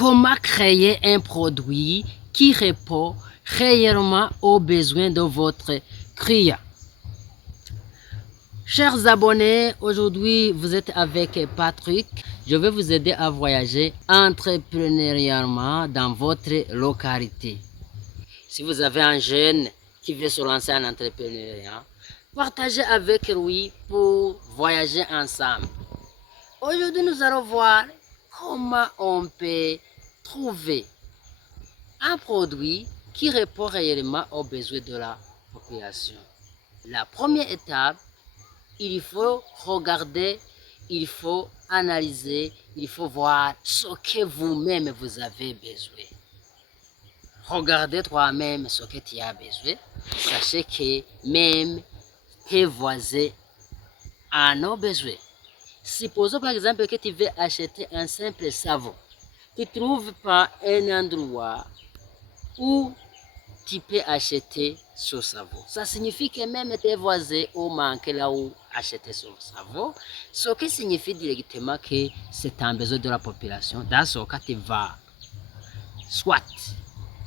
Comment créer un produit qui répond réellement aux besoins de votre client? Chers abonnés, aujourd'hui vous êtes avec Patrick. Je vais vous aider à voyager entrepreneurialement dans votre localité. Si vous avez un jeune qui veut se lancer en entrepreneuriat, partagez avec lui pour voyager ensemble. Aujourd'hui, nous allons voir comment on peut trouver un produit qui répond réellement aux besoins de la population. La première étape, il faut regarder, il faut analyser, il faut voir ce que vous-même vous avez besoin. Regardez toi-même ce que tu as besoin. Sachez que même tes voisins en ont besoin. Supposons par exemple que tu veux acheter un simple savon. Tu ne trouves pas un endroit où tu peux acheter ce savon. Ça signifie que même tes voisins ont manqué là où acheter ce savon. Ce qui signifie directement que c'est un besoin de la population. Dans ce cas, tu vas soit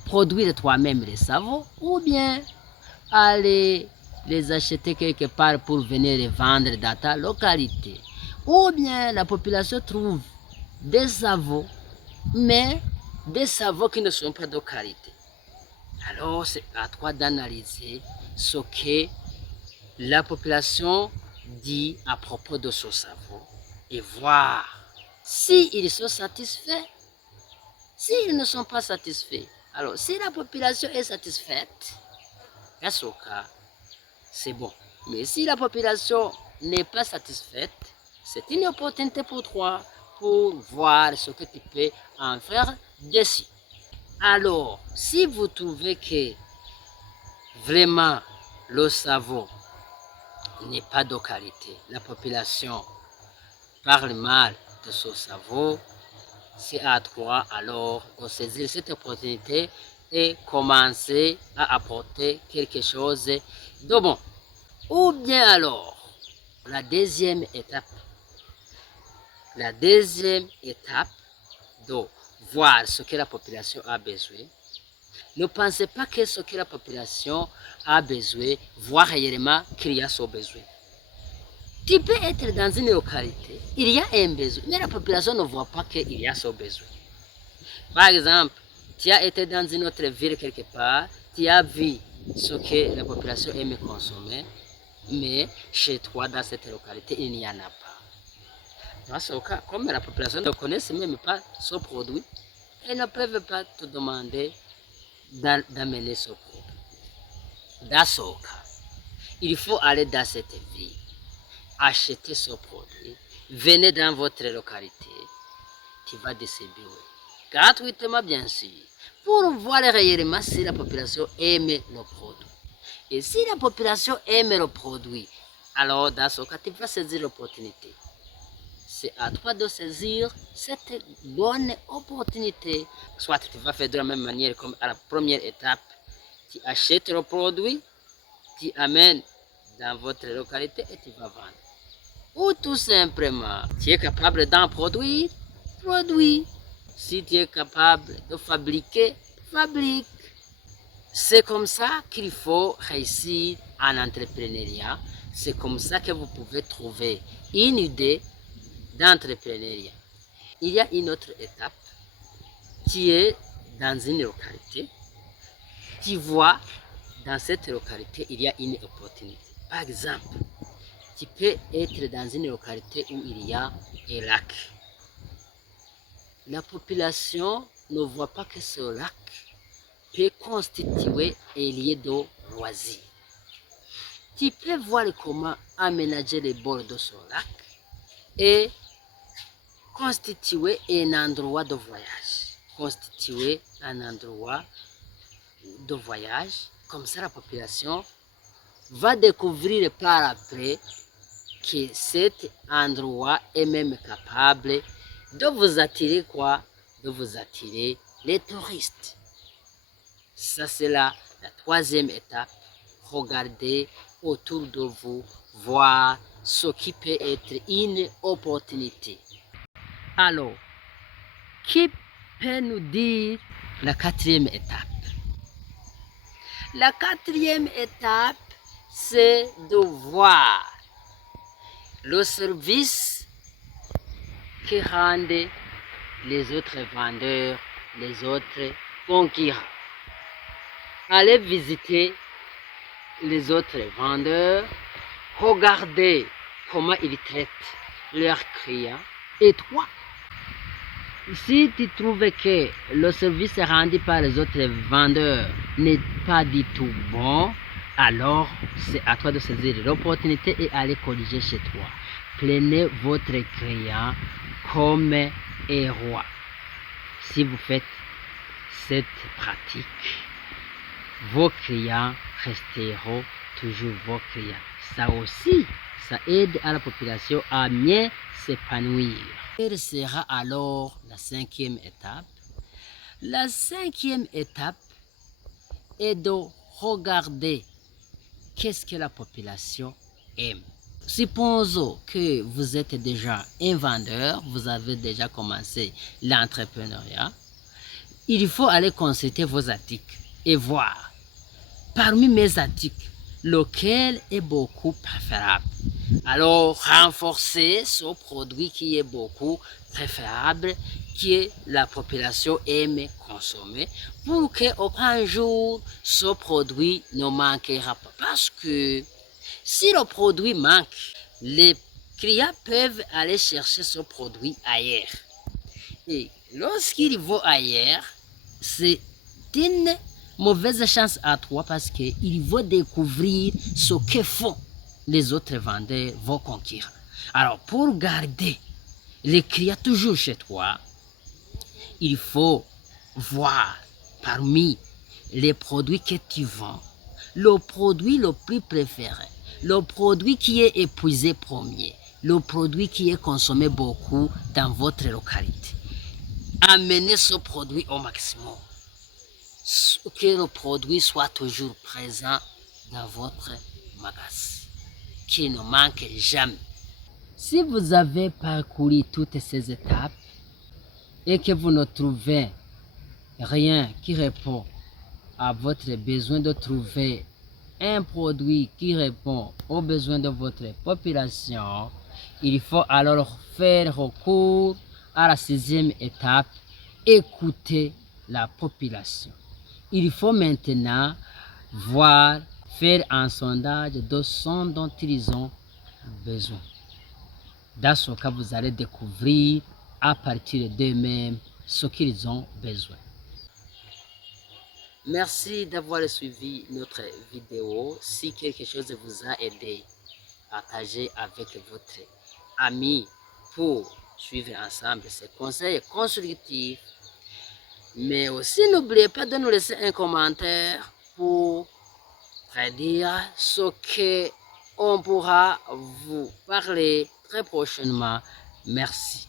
produire toi-même les savons ou bien aller les acheter quelque part pour venir les vendre dans ta localité. Ou bien la population trouve des savons, mais des savons qui ne sont pas de qualité. Alors c'est à toi d'analyser ce que la population dit à propos de ce savon et voir s'ils sont satisfaits. S'ils ne sont pas satisfaits, alors si la population est satisfaite, à ce cas, c'est bon. Mais si la population n'est pas satisfaite, c'est une opportunité pour toi pour voir ce que tu peux en faire dessus. Alors, si vous trouvez que vraiment le savon n'est pas de qualité, la population parle mal de ce savon, c'est à toi alors de saisir cette opportunité et commencer à apporter quelque chose de bon. Ou bien alors, la deuxième étape de voir ce que la population a besoin. Ne pensez pas que ce que la population a besoin, voit réellement qu'il y a ce besoin. Tu peux être dans une localité, il y a un besoin, mais la population ne voit pas qu'il y a ce besoin. Par exemple, tu as été dans une autre ville quelque part, tu as vu ce que la population aime consommer, mais chez toi, dans cette localité, il n'y en a pas. Dans ce cas, comme la population ne connaît même pas ce produit, ils ne peuvent pas te demander d'amener ce produit. Dans ce cas, il faut aller dans cette ville, acheter ce produit, venez dans votre localité, tu vas distribuer gratuitement bien sûr, pour voir réellement si la population aime le produit. Et si la population aime le produit, alors dans ce cas, tu vas saisir l'opportunité. C'est à toi de saisir cette bonne opportunité. Soit tu vas faire de la même manière comme à la première étape, tu achètes le produit, tu amènes dans votre localité et tu vas vendre. Ou tout simplement, tu es capable d'en produire, produis. Si tu es capable de fabriquer, fabrique. C'est comme ça qu'il faut réussir en entrepreneuriat. C'est comme ça que vous pouvez trouver une idée d'entrepreneuriat. Il y a une autre étape. Tu es dans une localité. Tu vois, dans cette localité, il y a une opportunité. Par exemple, tu peux être dans une localité où il y a un lac. La population ne voit pas que ce lac peut constituer un lieu de loisir. Tu peux voir comment aménager les bords de ce lac et constituer un endroit de voyage. Constituer un endroit de voyage, comme ça la population va découvrir par après que cet endroit est même capable de vous attirer quoi? De vous attirer les touristes. Ça c'est la troisième étape. Regardez autour de vous, voir ce qui peut être une opportunité. Alors, qui peut nous dire la quatrième étape. La quatrième étape, c'est de voir le service que rendent les autres vendeurs, les autres concurrents. Allez visiter les autres vendeurs, regardez comment ils traitent leurs clients. Et toi, si tu trouves que le service rendu par les autres vendeurs n'est pas du tout bon, alors c'est à toi de saisir l'opportunité et aller corriger chez toi. Prenez votre client comme un roi. Si vous faites cette pratique, vos clients resteront toujours vos clients. Ça aussi, ça aide à la population à mieux s'épanouir. Quelle sera alors la cinquième étape? La cinquième étape est de regarder qu'est-ce que la population aime. Supposons que vous êtes déjà un vendeur, vous avez déjà commencé l'entrepreneuriat. Il faut aller consulter vos articles et voir parmi mes articles lequel est beaucoup préférable. Alors, renforcez ce produit qui est beaucoup préférable, que la population aime consommer, pour qu'un jour, ce produit ne manquera pas. Parce que si le produit manque, les clients peuvent aller chercher ce produit ailleurs. Et lorsqu'ils vont ailleurs, c'est une mauvaise chance à toi parce qu'ils vont découvrir ce que font les autres vendeurs, vos concurrents. Alors, pour garder les clients toujours chez toi, il faut voir parmi les produits que tu vends, le produit le plus préféré, le produit qui est épuisé premier, le produit qui est consommé beaucoup dans votre localité. Amenez ce produit au maximum. Que le produit soit toujours présent dans votre magasin, qu'il ne manque jamais. Si vous avez parcouru toutes ces étapes et que vous ne trouvez rien qui répond à votre besoin de trouver un produit qui répond aux besoins de votre population, il faut alors faire recours à la sixième étape, écouter la population. Il faut maintenant faire un sondage de ce dont ils ont besoin. Dans ce cas, vous allez découvrir à partir d'eux-mêmes ce qu'ils ont besoin. Merci d'avoir suivi notre vidéo. Si quelque chose vous a aidé, partagez avec votre ami pour suivre ensemble ces conseils constructifs. Mais aussi, n'oubliez pas de nous laisser un commentaire pour prédire ce qu'on pourra vous parler très prochainement. Merci.